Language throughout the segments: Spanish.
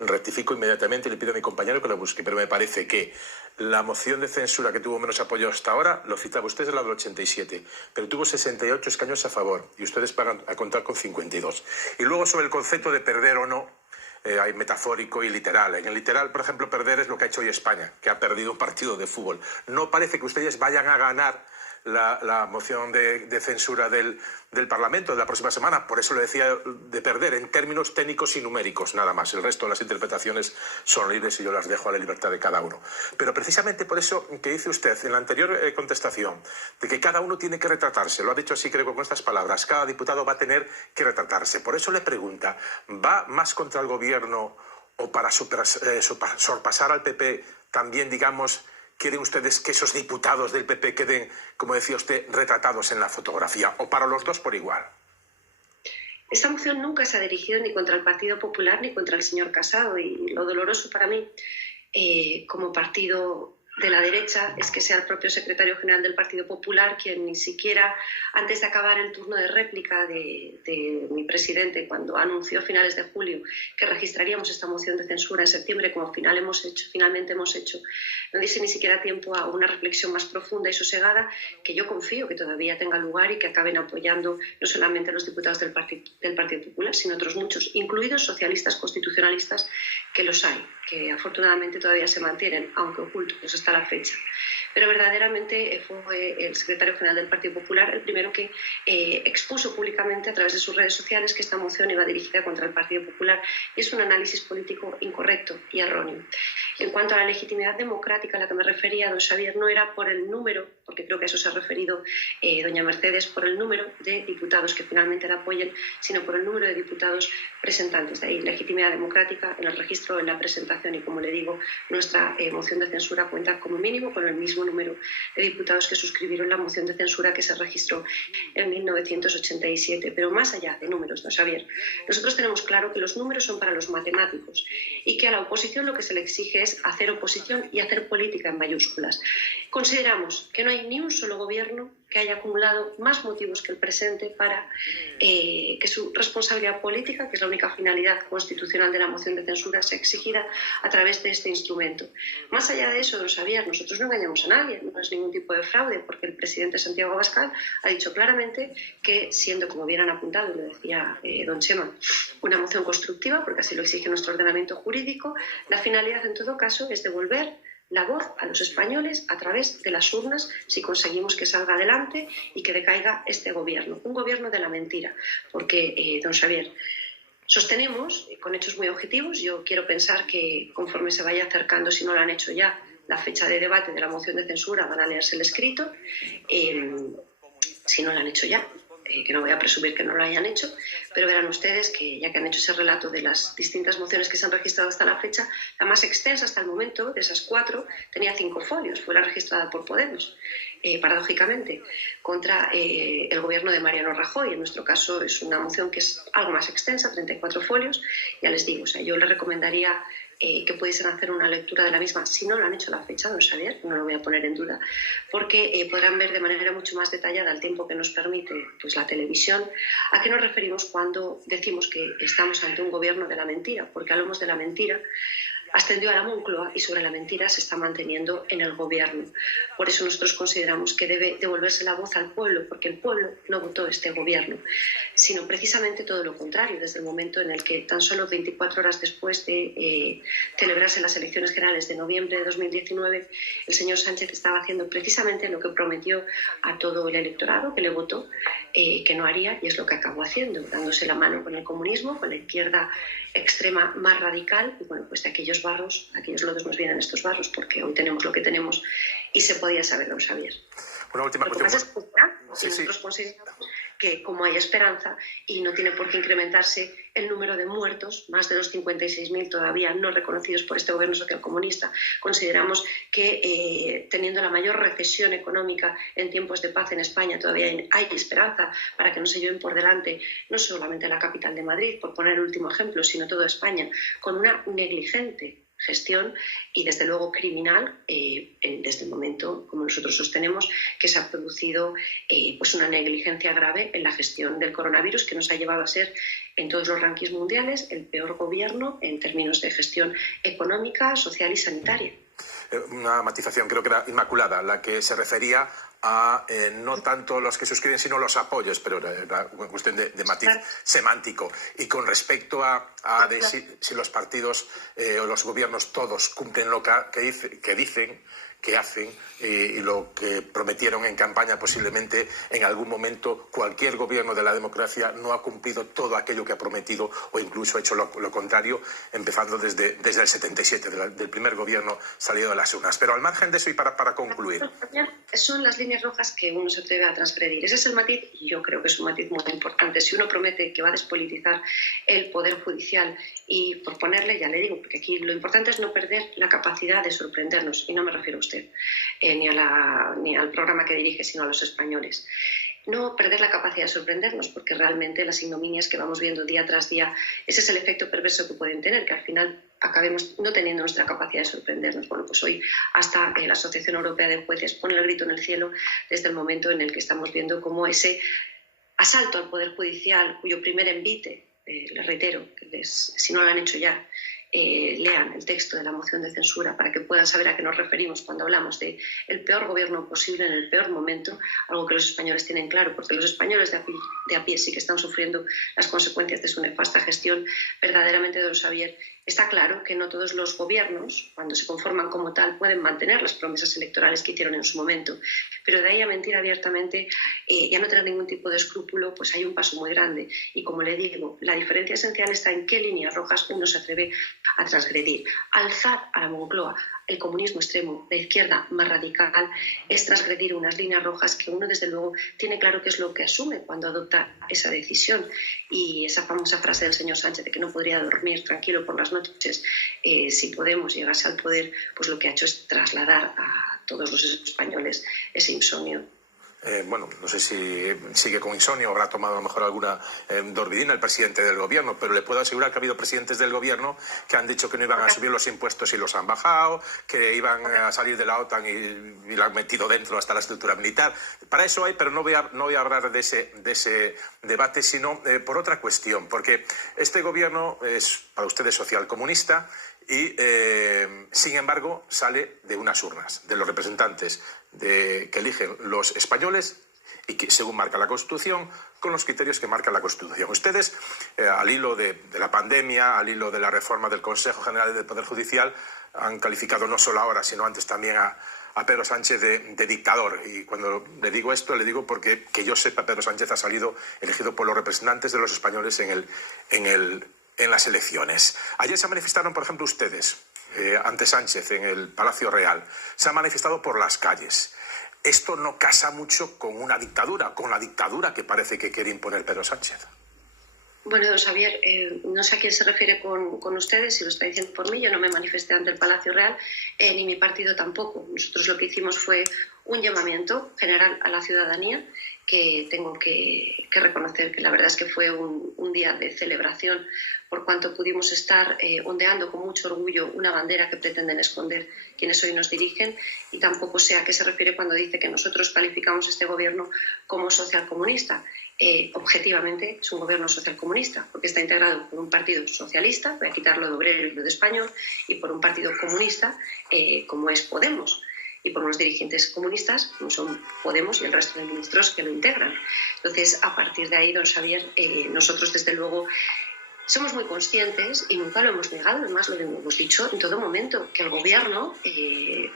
rectifico inmediatamente y le pido a mi compañero que lo busque, pero me parece que la moción de censura que tuvo menos apoyo hasta ahora, lo citaba usted, es la del 87, pero tuvo 68 escaños a favor y ustedes van a contar con 52. Y luego sobre el concepto de perder o no, hay metafórico y literal. En el literal, por ejemplo, perder es lo que ha hecho hoy España, que ha perdido un partido de fútbol. No parece que ustedes vayan a ganar la moción de censura del Parlamento de la próxima semana. Por eso le decía de perder en términos técnicos y numéricos, nada más. El resto de las interpretaciones son libres y yo las dejo a la libertad de cada uno. Pero precisamente por eso que dice usted en la anterior contestación, de que cada uno tiene que retratarse, lo ha dicho así creo con estas palabras, cada diputado va a tener que retratarse. Por eso le pregunta, ¿va más contra el gobierno o para sorpasar al PP también, digamos, quieren ustedes que esos diputados del PP queden, como decía usted, retratados en la fotografía, o para los dos por igual? Esta moción nunca se ha dirigido ni contra el Partido Popular ni contra el señor Casado, y lo doloroso para mí, como partido de la derecha, es que sea el propio secretario general del Partido Popular quien ni siquiera, antes de acabar el turno de réplica de mi presidente, cuando anunció a finales de julio que registraríamos esta moción de censura en septiembre, como finalmente hemos hecho, no diese ni siquiera tiempo a una reflexión más profunda y sosegada, que yo confío que todavía tenga lugar y que acaben apoyando no solamente a los diputados del Partido Popular, sino otros muchos, incluidos socialistas constitucionalistas, que los hay, que afortunadamente todavía se mantienen, aunque ocultos hasta la fecha. Pero verdaderamente fue el secretario general del Partido Popular el primero que expuso públicamente a través de sus redes sociales que esta moción iba dirigida contra el Partido Popular, y es un análisis político incorrecto y erróneo. En cuanto a la legitimidad democrática a la que me refería, don Xavier, no era por el número, porque creo que a eso se ha referido doña Mercedes, por el número de diputados que finalmente la apoyen, sino por el número de diputados presentantes. De ahí legitimidad democrática en el registro, en la presentación, y como le digo, nuestra moción de censura cuenta como mínimo con el mismo número de diputados que suscribieron la moción de censura que se registró en 1987. Pero más allá de números, don Xavier, nosotros tenemos claro que los números son para los matemáticos y que a la oposición lo que se le exige es hacer oposición y hacer política en mayúsculas. Consideramos que no hay ni un solo gobierno que haya acumulado más motivos que el presente para que su responsabilidad política, que es la única finalidad constitucional de la moción de censura, sea exigida a través de este instrumento. Más allá de eso, don Xavier, nosotros no engañamos a nadie, no es ningún tipo de fraude, porque el presidente Santiago Abascal ha dicho claramente que, siendo, como bien han apuntado, lo decía don Chema, una moción constructiva, porque así lo exige nuestro ordenamiento jurídico, la finalidad en todo caso es devolver la voz a los españoles a través de las urnas si conseguimos que salga adelante y que decaiga este gobierno, un gobierno de la mentira, porque, don Xavier, sostenemos con hechos muy objetivos, yo quiero pensar que conforme se vaya acercando, si no lo han hecho ya, la fecha de debate de la moción de censura, van a leerse el escrito, si no lo han hecho ya, que no voy a presumir que no lo hayan hecho, pero verán ustedes que, ya que han hecho ese relato de las distintas mociones que se han registrado hasta la fecha, la más extensa hasta el momento, de esas 4, tenía 5 folios, fue la registrada por Podemos, paradójicamente, contra el gobierno de Mariano Rajoy. En nuestro caso es una moción que es algo más extensa, 34 folios, ya les digo, o sea, yo les recomendaría que pudiesen hacer una lectura de la misma, si no lo han hecho a la fecha, don Xavier, no lo voy a poner en duda, porque podrán ver de manera mucho más detallada, el tiempo que nos permite pues, la televisión, a qué nos referimos cuando decimos que estamos ante un gobierno de la mentira, porque hablamos de la mentira, ascendió a la Moncloa y sobre la mentira se está manteniendo en el gobierno. Por eso nosotros consideramos que debe devolverse la voz al pueblo, porque el pueblo no votó este gobierno, sino precisamente todo lo contrario, desde el momento en el que tan solo 24 horas después de celebrarse las elecciones generales de noviembre de 2019, el señor Sánchez estaba haciendo precisamente lo que prometió a todo el electorado que le votó, que no haría, y es lo que acabó haciendo, dándose la mano con el comunismo, con la izquierda extrema más radical, y bueno, pues de aquellos barros, aquellos lodos nos vienen estos barros, porque hoy tenemos lo que tenemos y se podía saber, don Xavier. Una última cuestión. Nosotros consideramos que como hay esperanza y no tiene por qué incrementarse el número de muertos, más de los 56.000 todavía no reconocidos por este gobierno socialcomunista, consideramos que teniendo la mayor recesión económica en tiempos de paz en España todavía hay esperanza para que no se lleven por delante no solamente la capital de Madrid, por poner el último ejemplo, sino toda España, con una negligente gestión y desde luego criminal desde el momento, como nosotros sostenemos, que se ha producido pues una negligencia grave en la gestión del coronavirus que nos ha llevado a ser en todos los rankings mundiales el peor gobierno en términos de gestión económica, social y sanitaria. Una matización, creo que era Inmaculada, la que se refería a no tanto los que suscriben, sino los apoyos, pero era una cuestión de matiz semántico. Y con respecto a si los partidos o los gobiernos todos cumplen lo que dicen, que hacen y lo que prometieron en campaña, posiblemente en algún momento cualquier gobierno de la democracia no ha cumplido todo aquello que ha prometido o incluso ha hecho lo contrario, empezando desde el 77, del primer gobierno salido de las urnas. Pero al margen de eso y para concluir. Son las líneas rojas que uno se atreve a transgredir. Ese es el matiz y yo creo que es un matiz muy importante. Si uno promete que va a despolitizar el Poder Judicial y por ponerle, ya le digo, porque aquí lo importante es no perder la capacidad de sorprendernos, y no me refiero a usted, ni al programa que dirige, sino a los españoles. No perder la capacidad de sorprendernos, porque realmente las ignominias que vamos viendo día tras día, ese es el efecto perverso que pueden tener, que al final acabemos no teniendo nuestra capacidad de sorprendernos. Bueno, pues hoy hasta la Asociación Europea de Jueces pone el grito en el cielo desde el momento en el que estamos viendo cómo ese asalto al Poder Judicial, cuyo primer envite, les reitero, si no lo han hecho ya, lean el texto de la moción de censura para que puedan saber a qué nos referimos cuando hablamos de el peor gobierno posible en el peor momento, algo que los españoles tienen claro, porque los españoles de a pie sí que están sufriendo las consecuencias de su nefasta gestión. Verdaderamente, don Xavier, está claro que no todos los gobiernos, cuando se conforman como tal, pueden mantener las promesas electorales que hicieron en su momento, pero de ahí a mentir abiertamente y a no tener ningún tipo de escrúpulo, pues hay un paso muy grande. Y como le digo, la diferencia esencial está en qué líneas rojas uno se atreve a transgredir. Alzar a la Moncloa el comunismo extremo, la izquierda más radical, es transgredir unas líneas rojas que uno desde luego tiene claro qué es lo que asume cuando adopta esa decisión. Y esa famosa frase del señor Sánchez de que no podría dormir tranquilo por las noches si Podemos llegase al poder, pues lo que ha hecho es trasladar a todos los españoles ese insomnio. Bueno, no sé si sigue con insomnio o habrá tomado a lo mejor alguna dormidina el presidente del gobierno, pero le puedo asegurar que ha habido presidentes del gobierno que han dicho que no iban a subir los impuestos y los han bajado, que iban a salir de la OTAN y la han metido dentro hasta la estructura militar. Para eso hay, pero no voy a hablar de ese debate, sino por otra cuestión, porque este gobierno es para ustedes socialcomunista y, sin embargo, sale de unas urnas, de los representantes que eligen los españoles y que, según marca la Constitución, con los criterios que marca la Constitución. Ustedes, al hilo de la pandemia, al hilo de la reforma del Consejo General del Poder Judicial, han calificado no solo ahora, sino antes también a Pedro Sánchez de dictador. Y cuando le digo esto, le digo porque, que yo sepa, Pedro Sánchez ha salido elegido por los representantes de los españoles en las elecciones. Ayer se manifestaron, por ejemplo, ustedes, ante Sánchez en el Palacio Real. Se han manifestado por las calles. Esto no casa mucho con una dictadura, con la dictadura que parece que quiere imponer Pedro Sánchez. Bueno, don Xavier, no sé a quién se refiere con ustedes, si lo está diciendo por mí. Yo no me manifesté ante el Palacio Real, ni mi partido tampoco. Nosotros lo que hicimos fue un llamamiento general a la ciudadanía, que tengo que reconocer que la verdad es que fue un día de celebración, por cuanto pudimos estar ondeando con mucho orgullo una bandera que pretenden esconder quienes hoy nos dirigen, y tampoco sé a qué se refiere cuando dice que nosotros calificamos este gobierno como socialcomunista. Objetivamente es un gobierno socialcomunista, porque está integrado por un partido socialista, voy a quitarlo de obrero y lo de español, y por un partido comunista como es Podemos, y por unos dirigentes comunistas como son Podemos y el resto de ministros que lo integran. Entonces, a partir de ahí, don Xavier, nosotros desde luego somos muy conscientes, y nunca lo hemos negado, además lo hemos dicho en todo momento, que el gobierno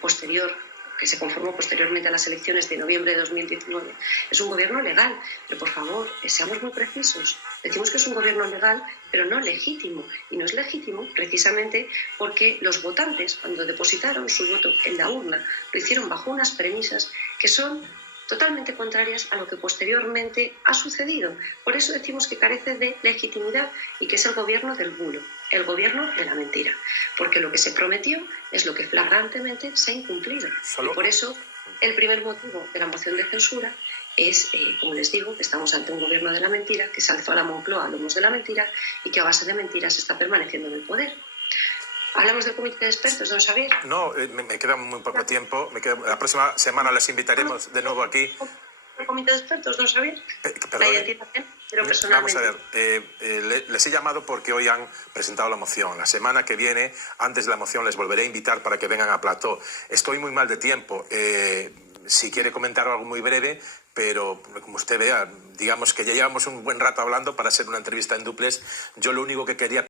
posterior, que se conformó posteriormente a las elecciones de noviembre de 2019, es un gobierno legal. Pero por favor, seamos muy precisos. Decimos que es un gobierno legal, pero no legítimo. Y no es legítimo precisamente porque los votantes, cuando depositaron su voto en la urna, lo hicieron bajo unas premisas que son totalmente contrarias a lo que posteriormente ha sucedido. Por eso decimos que carece de legitimidad y que es el gobierno del bulo, el gobierno de la mentira, porque lo que se prometió es lo que flagrantemente se ha incumplido. Y por eso el primer motivo de la moción de censura es, como les digo, que estamos ante un gobierno de la mentira, que se alzó a la Moncloa a lomos de la mentira y que a base de mentiras está permaneciendo en el poder. Hablamos del comité de expertos, don Xavier. No, me queda muy poco tiempo. La próxima semana las invitaremos de nuevo aquí. ¿El comité de expertos, don Xavier? La identificación, pero Vamos personalmente. a ver, les he llamado porque hoy han presentado la moción. La semana que viene, antes de la moción, les volveré a invitar para que vengan a plató. Estoy muy mal de tiempo. Si quiere comentar algo muy breve, pero como usted vea, digamos que ya llevamos un buen rato hablando para hacer una entrevista en duplex. Yo lo único que quería